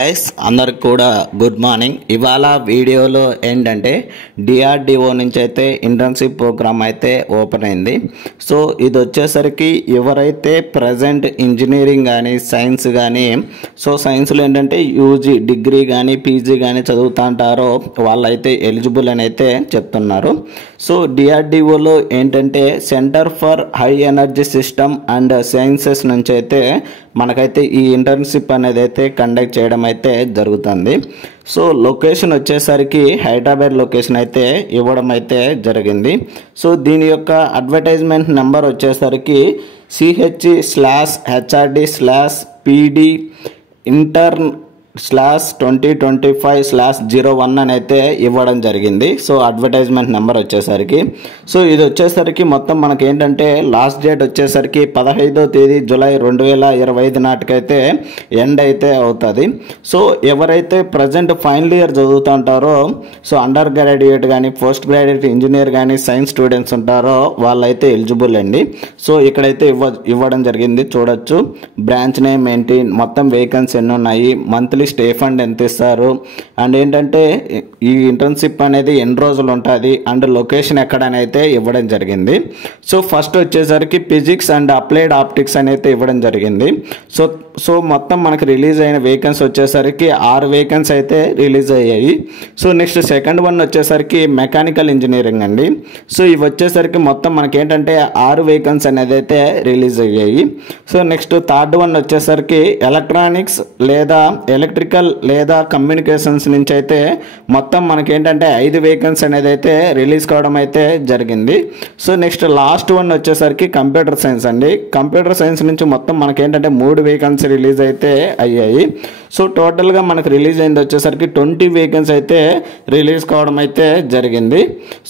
Guys అందరికి కూడా good morning. ఇవాళ వీడియోలో ఏంటంటే డిఆర్డిఓ నుంచి అయితే ఇంటర్న్షిప్ ప్రోగ్రామ్ అయితే ఓపెన్ అయింది. సో ఇది వచ్చేసరికి ఎవరైతే ప్రజెంట్ ఇంజనీరింగ్ కానీ సైన్స్ కానీ సైన్స్లో ఏంటంటే యూజీ డిగ్రీ కానీ పీజీ కానీ చదువుతా అంటారో వాళ్ళైతే ఎలిజిబుల్ అని అయితే చెప్తున్నారు. సో డిఆర్డిఓలో ఏంటంటే centre for high energy system and sciences నుంచి అయితే మనకైతే ఈ ఇంటర్న్షిప్ అనేది అయితే కండక్ట్ చేయడం అయితే జరుగుతుంది. సో లొకేషన్ వచ్చేసరికి హైదరాబాద్ లొకేషన్ అయితే ఇవ్వడం అయితే జరిగింది. సో దీని యొక్క అడ్వర్టైజ్మెంట్ నెంబర్ వచ్చేసరికి CH/HRD/PD intern/2025/01 అని అయితే ఇవ్వడం జరిగింది. సో అడ్వర్టైజ్మెంట్ నెంబర్ వచ్చేసరికి ఇది వచ్చేసరికి మొత్తం మనకి ఏంటంటే లాస్ట్ డేట్ వచ్చేసరికి 15వ తేదీ జూలై 2025 నాటికైతే ఎండ్ అయితే అవుతుంది. సో ఎవరైతే ప్రజెంట్ ఫైనల్ ఇయర్ చదువుతుంటారో అండర్ గ్రాడ్యుయేట్ కానీ పోస్ట్ గ్రాడ్యుయేట్ ఇంజనీర్ కానీ సైన్స్ స్టూడెంట్స్ ఉంటారో వాళ్ళైతే ఎలిజిబుల్ అండి. సో ఇక్కడైతే ఇవ్వడం జరిగింది. చూడొచ్చు బ్రాంచ్ నేమ్ ఏంటి, మొత్తం వేకెన్సీ ఎన్ని ఉన్నాయి, మంత్లీ స్టే ఫండ్ ఎంత ఇస్తారు, అండ్ ఏంటంటే ఈ ఇంటర్న్షిప్ అనేది ఎన్ని రోజులు ఉంటుంది, అండ్ లొకేషన్ ఎక్కడనైతే ఇవ్వడం జరిగింది. సో ఫస్ట్ వచ్చేసరికి ఫిజిక్స్ అండ్ అప్లైడ్ ఆప్టిక్స్ అని అయితే ఇవ్వడం జరిగింది. సో మొత్తం మనకి రిలీజ్ అయిన వేకెన్సీ వచ్చేసరికి 6 వేకెన్సీ అయితే రిలీజ్ అయ్యాయి. సో నెక్స్ట్ సెకండ్ వన్ వచ్చేసరికి మెకానికల్ ఇంజనీరింగ్ అండి. సో ఇవి వచ్చేసరికి మొత్తం మనకి ఏంటంటే 6 వేకెన్సీ అనేది అయితే రిలీజ్ అయ్యాయి. సో నెక్స్ట్ థర్డ్ వన్ వచ్చేసరికి ఎలక్ట్రానిక్స్ లేదా ఎలక్ట్రికల్ లేదా కమ్యూనికేషన్స్ నుంచి అయితే మొత్తం మనకి ఏంటంటే 5 వేకెన్సీ అనేది అయితే రిలీజ్ కావడం అయితే జరిగింది. సో నెక్స్ట్ లాస్ట్ వన్ వచ్చేసరికి కంప్యూటర్ సైన్స్ అండి. కంప్యూటర్ సైన్స్ నుంచి మొత్తం మనకి ఏంటంటే 3 వేకెన్సీ రిలీజ్ అయితే అయ్యాయి. సో టోటల్గా మనకు రిలీజ్ అయింది వచ్చేసరికి 20 వేకెన్సీ అయితే రిలీజ్ కావడం అయితే జరిగింది.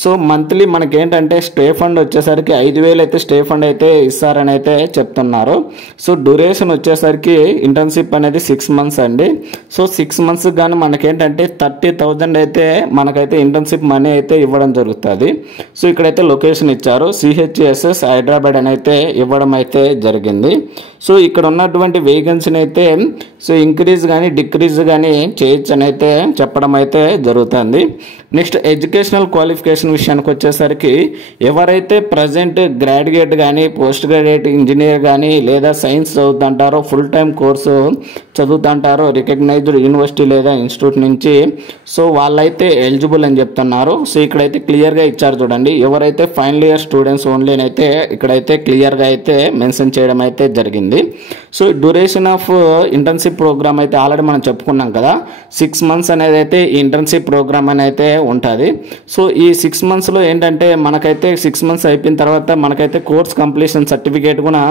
సో మంత్లీ మనకి ఏంటంటే స్టే ఫండ్ వచ్చేసరికి 5,000 అయితే స్టే ఫండ్ అయితే ఇస్తారని అయితే చెప్తున్నారు. సో డ్యూరేషన్ వచ్చేసరికి ఇంటర్న్షిప్ అనేది 6 మంత్స్ అండి. సో 6 మంత్స్ కానీ మనకేంటంటే 30,000 అయితే మనకైతే ఇంటర్న్షిప్ మనీ అయితే ఇవ్వడం జరుగుతుంది. సో ఇక్కడైతే లొకేషన్ ఇచ్చారు, CHSS హైదరాబాద్ అని అయితే ఇవ్వడం అయితే జరిగింది. సో ఇక్కడ ఉన్నటువంటి వేకెన్సీని అయితే ఇంక్రీజ్ కానీ డిక్రీజ్ కానీ చేయొచ్చు అని అయితే చెప్పడం అయితే జరుగుతుంది. నెక్స్ట్ ఎడ్యుకేషనల్ క్వాలిఫికేషన్ విషయానికి వచ్చేసరికి ఎవరైతే ప్రజెంట్ గ్రాడ్యుయేట్ కానీ పోస్ట్ గ్రాడ్యుయేట్ ఇంజనీర్ కానీ లేదా సైన్స్ చదువుతుంటారో ఫుల్ టైం కోర్సు చదువుతుంటారో రికగ్నైజ్డ్ యూనివర్సిటీ లేదా ఇన్స్టిట్యూట్ నుంచి వాళ్ళైతే ఎలిజిబుల్ అని చెప్తున్నారు. సో ఇక్కడైతే క్లియర్గా ఇచ్చారు చూడండి, ఎవరైతే ఫైనల్ ఇయర్ స్టూడెంట్స్ ఓన్లీ అయితే ఇక్కడైతే క్లియర్గా అయితే మెన్షన్ చేయడం అయితే జరిగింది. So duration of internship program అయితే ఆల్రెడీ మనం చెప్పుకున్నాం కదా, 6 మంత్స్ అనేది అయితే ఈ ఇంటర్న్షిప్ ప్రోగ్రామ్ అని అయితే ఉంటుంది. సో ఈ 6 మంత్స్లో ఏంటంటే మనకైతే 6 మంత్స్ అయిపోయిన తర్వాత మనకైతే కోర్స్ కంప్లీషన్ సర్టిఫికేట్ కూడా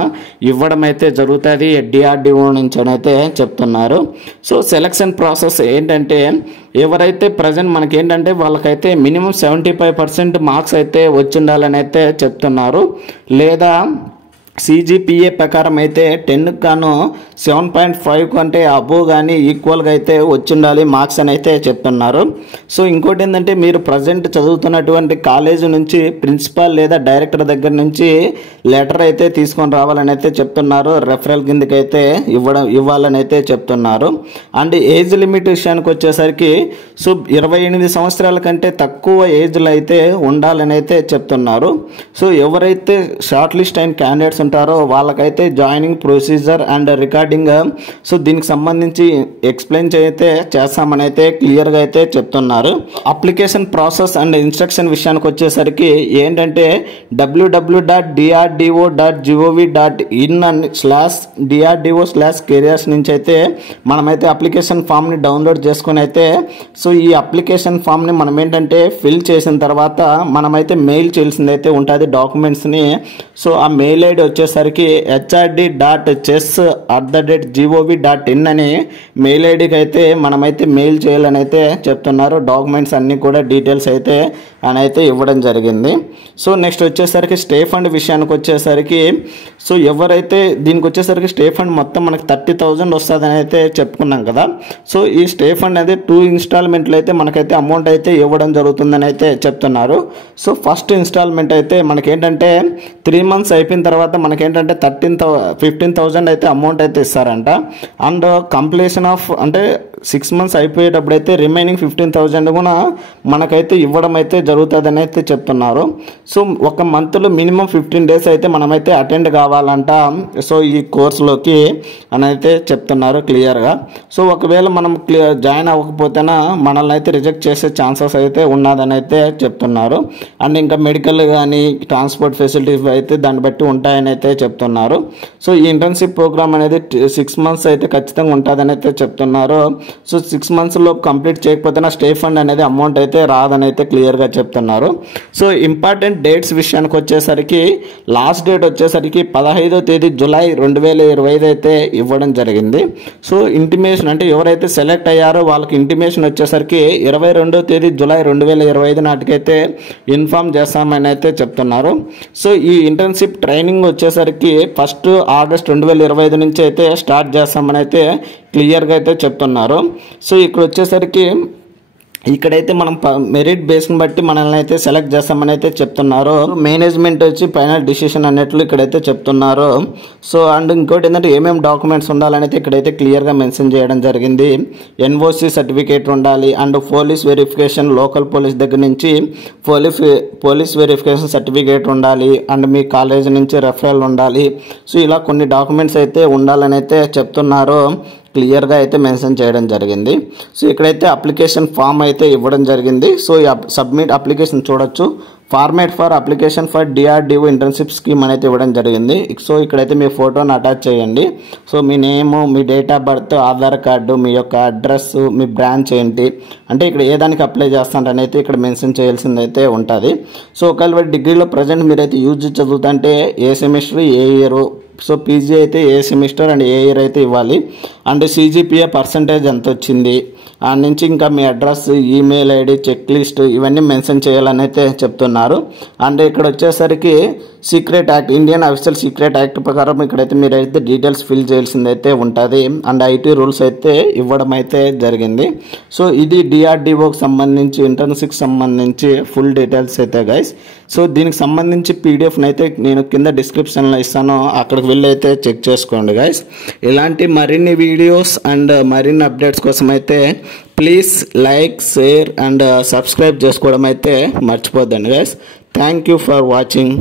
ఇవ్వడం అయితే జరుగుతుంది డిఆర్డిఓ నుంచి అని అయితే చెప్తున్నారు. సో సెలక్షన్ ప్రాసెస్ ఏంటంటే ఎవరైతే ప్రజెంట్ మనకి ఏంటంటే వాళ్ళకైతే మినిమం 75% మార్క్స్ అయితే వచ్చి ఉండాలని అయితే చెప్తున్నారు, లేదా CGPA ప్రకారం అయితే 10కు గాను 7.5 కంటే అబోవ్ కానీ ఈక్వల్గా అయితే వచ్చి ఉండాలి మార్క్స్ అని అయితే చెప్తున్నారు. సో ఇంకోటి ఏంటంటే మీరు ప్రజెంట్ చదువుతున్నటువంటి కాలేజీ నుంచి ప్రిన్సిపాల్ లేదా డైరెక్టర్ దగ్గర నుంచి లెటర్ అయితే తీసుకొని రావాలని అయితే చెప్తున్నారు. రెఫరల్ కిందకి అయితే ఇవ్వాలని అయితే చెప్తున్నారు. అండ్ ఏజ్ లిమిట్ విషయానికి వచ్చేసరికి 28 సంవత్సరాల కంటే తక్కువ ఏజ్లో అయితే ఉండాలని అయితే చెప్తున్నారు. సో ఎవరైతే షార్ట్ లిస్ట్ అయిన క్యాండిడేట్స్ ఉంటారో వాళ్ళకైతే జాయినింగ్ ప్రొసీజర్ అండ్ రికార్డింగ్ దీనికి సంబంధించి ఎక్స్ప్లెయిన్ అయితే చేస్తామని అయితే క్లియర్గా అయితే చెప్తున్నారు. అప్లికేషన్ ప్రాసెస్ అండ్ ఇన్స్ట్రక్షన్ విషయానికి వచ్చేసరికి ఏంటంటే www.drdo.gov.in/drdo/careers నుంచి అయితే మనమైతే అప్లికేషన్ ఫామ్ని డౌన్లోడ్ చేసుకుని అయితే ఈ అప్లికేషన్ ఫామ్ని మనం ఏంటంటే ఫిల్ చేసిన తర్వాత మనమైతే మెయిల్ చేయాల్సింది అయితే ఉంటుంది డాక్యుమెంట్స్ని. ఆ మెయిల్ ఐడి వచ్చేసరికి HRD.chess@gov.in అని మెయిల్ ఐడికి అయితే మనమైతే మెయిల్ చేయాలని అయితే చెప్తున్నారు. డాక్యుమెంట్స్ అన్నీ కూడా డీటెయిల్స్ అయితే అని అయితే ఇవ్వడం జరిగింది. సో నెక్స్ట్ వచ్చేసరికి స్టే ఫండ్ విషయానికి వచ్చేసరికి ఎవరైతే దీనికి వచ్చేసరికి స్టే ఫండ్ మొత్తం మనకి 30,000 వస్తుందని అయితే చెప్పుకున్నాం కదా. సో ఈ స్టే ఫండ్ అనేది 2 ఇన్స్టాల్మెంట్లు అయితే మనకైతే అమౌంట్ అయితే ఇవ్వడం జరుగుతుందని అయితే చెప్తున్నారు. సో ఫస్ట్ ఇన్స్టాల్మెంట్ అయితే మనకేంటంటే 3 మంత్స్ అయిపోయిన తర్వాత మనకేంటంటే 15,000 అయితే అమౌంట్ అయితే ఇస్తారంట. అండ్ కంప్లీషన్ ఆఫ్ అంటే 6 months అయిపోయేటప్పుడు అయితే రిమైనింగ్ 15,000 కూడా మనకైతే ఇవ్వడం అయితే జరుగుతుందని అయితే చెప్తున్నారు. సో ఒక మంత్లో మినిమం 15 days అయితే మనమైతే అటెండ్ కావాలంట సో ఈ కోర్సులోకి అని అయితే చెప్తున్నారు క్లియర్గా. సో ఒకవేళ మనం జాయిన్ అవ్వకపోతేనా మనల్ని అయితే రిజెక్ట్ చేసే ఛాన్సెస్ అయితే ఉన్నదని అయితే చెప్తున్నారు. అండ్ ఇంకా మెడికల్ కానీ ట్రాన్స్పోర్ట్ ఫెసిలిటీస్ అయితే దాన్ని బట్టి ఉంటాయని అయితే చెప్తున్నారు. సో ఈ ఇంటర్న్షిప్ ప్రోగ్రామ్ అనేది 6 months అయితే ఖచ్చితంగా ఉంటుందని అయితే చెప్తున్నారు. సో 6 months లోపు కంప్లీట్ చేయకపోతే నా స్టే ఫండ్ అనేది అమౌంట్ అయితే రాదని అయితే క్లియర్గా చెప్తున్నారు. సో ఇంపార్టెంట్ డేట్స్ విషయానికి వచ్చేసరికి లాస్ట్ డేట్ వచ్చేసరికి 15వ తేదీ జూలై 2025 అయితే ఇవ్వడం జరిగింది. సో ఇంటిమేషన్ అంటే ఎవరైతే సెలెక్ట్ అయ్యారో వాళ్ళకి ఇంటిమేషన్ వచ్చేసరికి 22వ తేదీ జూలై 2025 నాటికైతే ఇన్ఫామ్ చేస్తామని అయితే చెప్తున్నారు. సో ఈ ఇంటర్న్షిప్ ట్రైనింగ్ వచ్చేసరికి 1 ఆగస్ట్ 2025 నుంచి అయితే స్టార్ట్ చేస్తామని అయితే క్లియర్గా అయితే చెప్తున్నారు. సో ఇక్కడ వచ్చేసరికి ఇక్కడైతే మనం మెరిట్ బేస్ని బట్టి మనల్ని అయితే సెలెక్ట్ చేస్తామని అయితే చెప్తున్నారు. మేనేజ్మెంట్ వచ్చి ఫైనల్ డిసిషన్ అన్నట్లు ఇక్కడైతే చెప్తున్నారు. సో అండ్ ఇంకోటి ఏంటంటే ఏమేమి డాక్యుమెంట్స్ ఉండాలని అయితే ఇక్కడైతే క్లియర్గా మెన్షన్ చేయడం జరిగింది. NOC సర్టిఫికేట్ ఉండాలి and police verification local police దగ్గర నుంచి పోలీస్ వెరిఫికేషన్ సర్టిఫికేట్ ఉండాలి అండ్ మీ కాలేజ్ నుంచి రెఫరల్ ఉండాలి. సో ఇలా కొన్ని డాక్యుమెంట్స్ అయితే ఉండాలని అయితే చెప్తున్నారు. క్లియర్గా అయితే మెన్షన్ చేయడం జరిగింది. సో ఇక్కడైతే అప్లికేషన్ ఫామ్ అయితే ఇవ్వడం జరిగింది. సో ఈ సబ్మిట్ అప్లికేషన్ చూడొచ్చు. Format for application for DRDO internship scheme అనేది ఇవ్వడం జరిగింది. సో ఇక్కడైతే మీ ఫోటోని అటాచ్ చేయండి. సో మీ నేము, మీ date of birth, Aadhaar card, మీ యొక్క అడ్రస్, మీ బ్రాంచ్ ఏంటి అంటే ఇక్కడ ఏ దానికి అప్లై చేస్తారని అయితే ఇక్కడ మెన్షన్ చేయాల్సింది అయితే ఉంటుంది. సో ఒకవేళ డిగ్రీలో ప్రజెంట్ మీరైతే యూజీ చదువుతుంటే ఏ సెమిస్టర్ ఏ ఇయర్, సో PG అయితే ఏ సెమిస్టర్ అండ్ ఏ ఇయర్ అయితే ఇవ్వాలి అండ్ CGPA పర్సంటేజ్ ఎంత వచ్చింది ఆ నుంచి ఇంకా మీ address, email ID, checklist ఇవన్నీ మెన్షన్ చేయాలని అయితే చెప్తున్నారు. అండ్ ఇక్కడ వచ్చేసరికి secret act, Indian official secret act ప్రకారం ఇక్కడైతే మీరైతే డీటెయిల్స్ ఫిల్ చేయాల్సింది అయితే ఉంటుంది అండ్ IT రూల్స్ అయితే ఇవ్వడం అయితే జరిగింది. సో ఇది DRDOకి సంబంధించి ఇంటర్న్షిప్కి సంబంధించి ఫుల్ డీటెయిల్స్ అయితే గైస్. సో దీనికి సంబంధించి PDFని అయితే నేను కింద డిస్క్రిప్షన్లో ఇస్తాను, అక్కడికి వెళ్ళి అయితే చెక్ చేసుకోండి గైస్. ఇలాంటి మరిన్ని వీడియోస్ అండ్ మరిన్ని అప్డేట్స్ కోసం అయితే please like, share and subscribe చేసుకోవడం అయితే మర్చిపోద్దండి guys. Thank you for watching.